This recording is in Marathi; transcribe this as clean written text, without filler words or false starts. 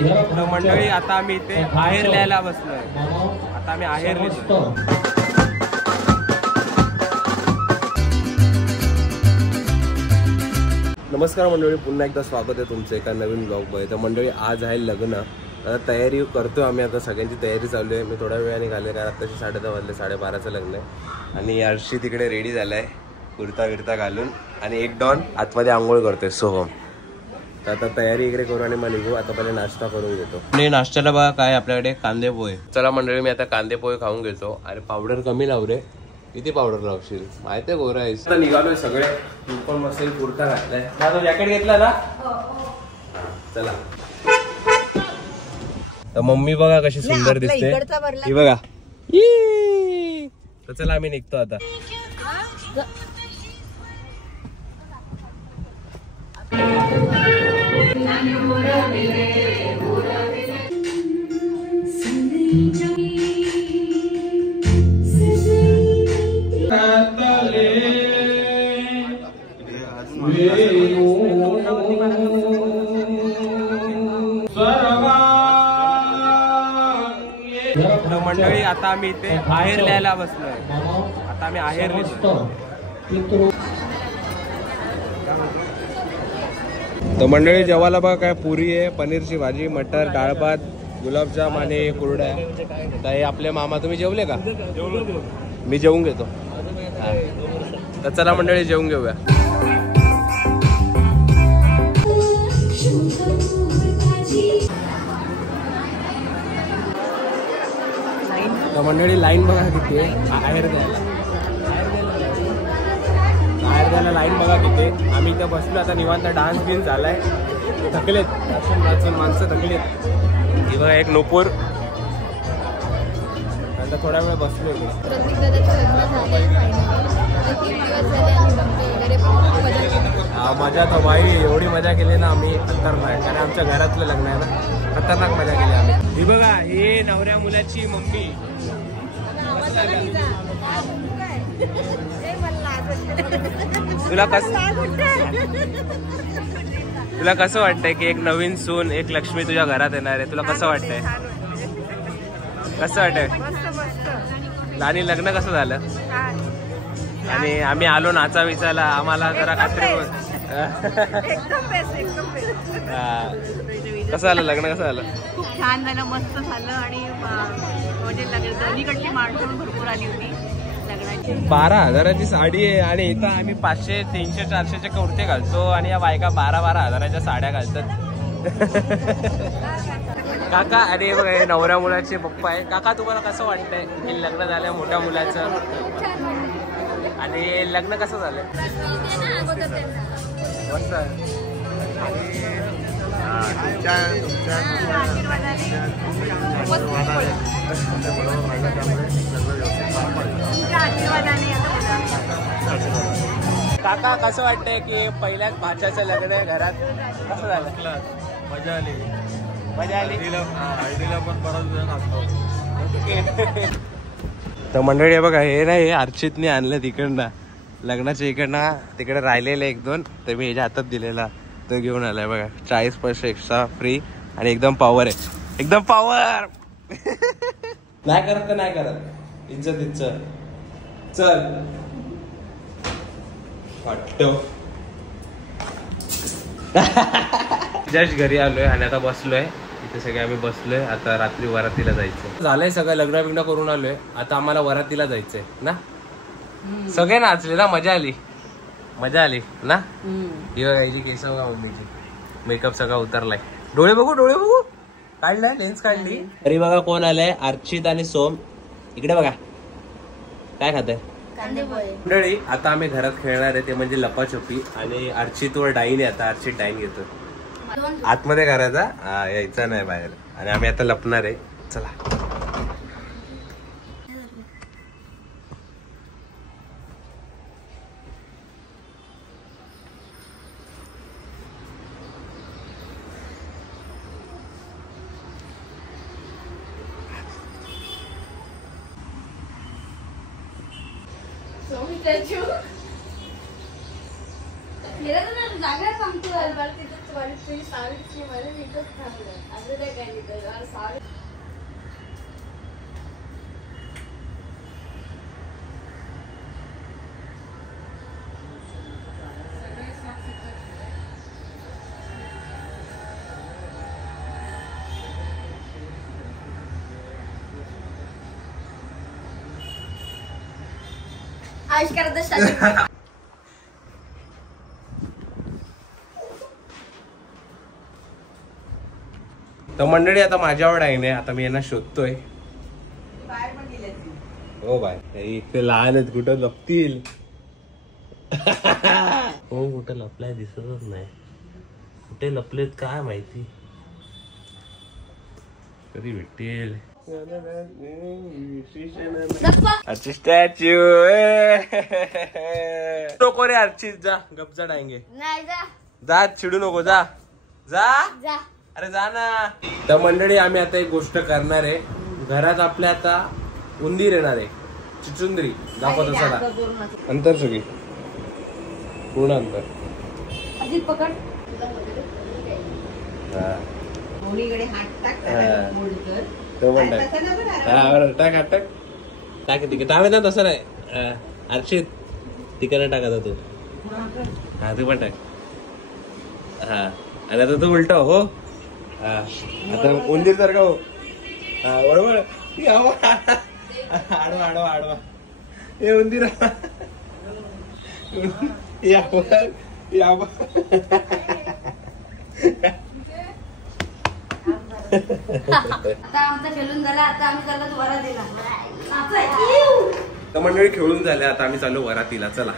तर मंडळी आता आम्ही इथे आहेर लिहायला बसलोय. आता आम्ही आहेर लिहितोय. नमस्कार मंडळी, पुन्हा एकदा स्वागत आहे तुमचं एका नवीन ब्लॉगमध्ये. तर मंडळी आज आहे लग्न. आता तयारी करतोय आम्ही. आता सगळ्यांची तयारी चालू आहे. मी थोड्या वेळाने घाले कारण आताची 10:30 वाजले, 12:30चं लग्न आहे. आणि अर्शी तिकडे रेडी झालाय कुर्ता विरता घालून. आणि एक डॉन आतमध्ये आंघोळ करतोय सोहम. तर आता तयारी इकडे करू आणि मग निघू. आता पहिले नाश्ता करून घेतो. आणि नाश्त्याला बघा काय आपल्याकडे कांदे पोहे. चला मंडळी मी आता कांदे पोहे खाऊन घेतो. अरे पावडर कमी लाव रे. किती पावडर लावशील माहितीये गोरा आहेस. आता निघालोय सगळे. तू पण मस्त कुर्ता घातलाय. माझा जॅकेट घेतला ना. चला. तर मम्मी बघा कशी सुंदर दिसते. ही बघा. तर चला आम्ही निघतो आता. मंडळी आता आम्ही इथे आहेर लिहायला बसलोय. आता आम्ही आहेर लिहितोय. तर मंडळी जेवायला बघा काय पुरी आहे, पनीरची भाजी, मटर, डाळ भात, गुलाबजाम आणि कुरड्या. तर हे आपले मामा. तुम्ही जेवले का? मी जेवून घेतो. तर चला मंडळी जेवून घेऊया. तर मंडळी लाईन बघा किती आहे आहेर द्यायला लाईन बघा किती. आम्ही इथं बसलो. आता निवांत डान्स बिन्स झालाय. थकलेत नाचून माणसं थकलेत. ही बघा एक नूपूर. आता थोडा वेळ बसलो. मजा तर बाई एवढी मजा केली ना आम्ही खतरनाक. कारण आमच्या घरातलं लग्न आहे ना. खतरनाक मजा केली आम्ही. ही बघा हे नवऱ्या मुलाची मम्मी. तुला कसं वाटतंय की एक नवीन सून, एक लक्ष्मी तुझ्या घरात येणार आहे? तुला कसं वाटतंय? कसं वाटतंय? आणि लग्न कसं झालं? आणि आम्ही आलो नाचा विचारला. आम्हाला जरा खात्री होत. कसं झालं लग्न? कसं झालं? खूप छान झालं, मस्त झालं. आणि म्हणजे दोन्हीकडची माणसं भरपूर आली होती. 12,000ची साडी आहे आणि इथं आम्ही 500, 300, 400चे कुर्ते घालतो आणि या बायका 12,000च्या साड्या घालतात. काका अरे बघा हे नवऱ्या मुलाचे पप्पा आहे. काका तुम्हाला कसं वाटतंय की लग्न झालं मोठ्या मुलाचं? आणि लग्न कसं झालं? मस्त. काका कसं वाटतंय की पहिल्याच भाच्याचं लग्न आहे घरात? कसं झालं? मजा आली. मजा आली. हळदीला पण बराच वेळ नाचतो. तर मंडळी बघा हे ना हे अर्चितने आणलं तिकडनं लग्नाच्या इकडनं. तिकडे राहिलेलं 1-2 तर मी ह्याच्या हातात दिलेला तो घेऊन आलाय बघा. 40 पैसे एक्स्ट्रा फ्री आणि एकदम पॉवर आहे. एकदम पॉवर. नाही करत तर नाही करत. इज्जत चल जस्ट घरी आलोय आणि आता बसलोय इथे. सगळे आम्ही बसलोय. आता रात्री वरातीला जायचं झालंय. सगळं लग्न बिग्न करून आलोय. आता आम्हाला वरातीला जायचंय ना. सगळे नाचले ना. मजा आली ना. ही बघा याची केस बघा मम्मीची. मेकअप सगळा उतरलाय. डोळे बघू काढलाय. लेन्स काढली. तरी बघा कोण आलंय. अर्चित आणि सोम. इकडे बघा काय खाताय मंडळी. आता आम्ही घरात खेळणार आहे ते म्हणजे लपाछपी. आणि अर्चितवर डाईन आहे. आता अर्चित डाईन घेतो. आतमध्ये करायचा यायचा नाही बाहेर. आणि आम्ही आता लपणार आहे. चला. मेरा तो ना जागा सांगतो तर मंडळी आता माझ्यावर आहे नाही, आता मी यांना शोधतोय. हो बाय, इथे लहान आहेत, कुठं लपतील. हो कुठं लपलाय दिसतच नाही, कुठे लपलेत काय माहिती, कधी भेटतील. स्टॅच्यू नको रे अर्चित, जा गप जा डायंगे, जा चिडू नको, जा जा अरे जा ना. तर मंडळी आम्ही आता एक गोष्ट करणार आहे, घरात आपल्या आता उंदीर येणार आहे, चिचुंदरी दाखवतो चला. अंतर सगळी पूर्ण अंतर. पकड तो पण टाक टाक टाक टाक तिकडे टावे ना, तसं नाही अर्चित तिकडे टाका तू. हा तू पण टाक. हा आणि आता तू उलटा हो. हा आता उंदीर सारखा हो. हा बरोबर. आडवा आडवा आडवा हे उंदीर या आता आमचा खेळून झाला, आता आम्ही चाललो वरातीला. तर मंडळी खेळून झाले, आता आम्ही चाललो वरातीला. चला.